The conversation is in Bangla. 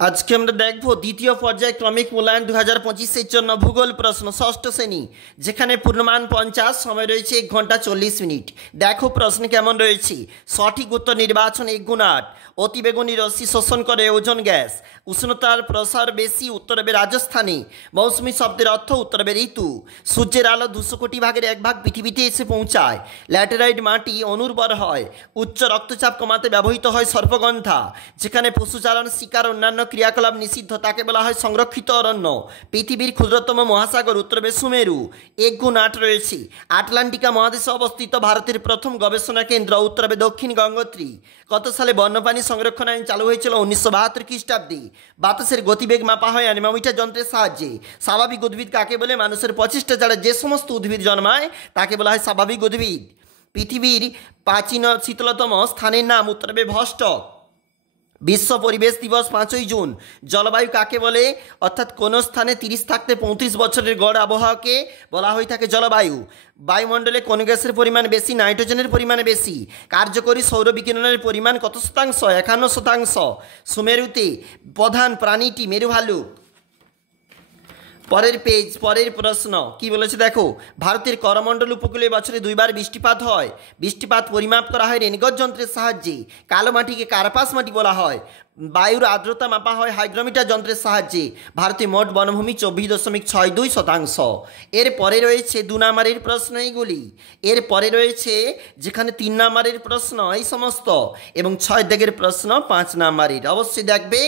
আজকে আমরা দেখব দ্বিতীয় পর্যায়ে ক্রমিক মূল্যায়ন 2025-এর জন্য ভূগোল প্রশ্ন ষষ্ঠ শ্রেণী, যেখানে পূর্ণমান 50, সময় রয়েছে 1 ঘন্টা 40 মিনিট। দেখো প্রশ্ন কেমন রয়েছে। সঠিক উত্তর নির্বাচন 1 গুণ 8। অতিবেগুনি রশ্মি শোষণ করে ওজোন গ্যাস। উষ্ণতার প্রসার বেশি উত্তর হবে রাজস্থানে। মৌসুমী শব্দের অর্থ উত্তর হবে ঋতু। সূর্যের আলো 200 কোটি ভাগের 1 ভাগ পৃথিবীতে এসে পৌঁছায়। ল্যাটেরাইট মাটি অনুর্বর হয়। উচ্চ রক্তচাপ কমাতে ব্যবহৃত হয় সর্পগন্ধা। যেখানে পশুচারণ, শিকার, অন্যান্য ক্রিয়াকলাপ নিষিদ্ধ তাকে বলা হয় সংরক্ষিত অরণ্য। পৃথিবীর ক্ষুদ্রতম মহাসাগর উত্তর হবে সুমেরু। 1 গুণ 8 রয়েছে। আটলান্টিকা মহাদেশে অবস্থিত ভারতের প্রথম গবেষণা কেন্দ্র উত্তর হবে দক্ষিণ গঙ্গোত্রী। কত সালে বন্যপ্রাণী সংরক্ষণ আইন চালু হয়েছিল? 1972 খ্রিস্টাব্দে। বাতাসের গতিবেগ মাপা হয় অ্যানিমোমিটার যন্ত্রের সাহায্যে। স্বাভাবিক উদ্ভিদ কাকে বলে? মানুষের প্রচেষ্টা ছাড়া যে সমস্ত উদ্ভিদ জন্মায় তাকে বলা হয় স্বাভাবিক উদ্ভিদ। পৃথিবীর প্রাচীন শীতলতম স্থানের নাম উত্তর হবে ভস্টক। বিশ্ব পরিবেশ দিবস 5ই জুন। জলবায়ু কাকে বলে? অর্থাৎ কোনো স্থানে 30 থাকতে 35 বছরের গড় আবহাওয়াকে বলা হয়ে থাকে জলবায়ু। বায়ুমণ্ডলে কোন গ্যাসের পরিমাণ বেশি? নাইট্রোজেনের পরিমাণ বেশি। কার্যকরী সৌর বিকিরণের পরিমাণ কত শতাংশ? 51%। সুমেরুতে প্রধান প্রাণীটি মেরু ভালুক। পরের পেজ, পরের প্রশ্ন কি বলেছে দেখো। ভারতের করমণ্ডল উপকূলে বছরে 2 বার বৃষ্টিপাত হয়। বৃষ্টিপাত পরিমাপ করা হয় রেনগজ যন্ত্রের সাহায্যে। কালো মাটিকে কার্পাস মাটি বলা হয়। বায়ুর আর্দ্রতা মাপা হয় হাইগ্রোমিটার যন্ত্রের সাহায্যে। ভারতে মোট বনভূমি 24.62%। এর পরে রয়েছে 2 নম্বরের প্রশ্ন এইগুলি। এর পরে রয়েছে যেখানে 3 নম্বরের প্রশ্ন এই সমস্ত, এবং 6 দাগের প্রশ্ন 5 নম্বরের। অবশ্যই দেখবে।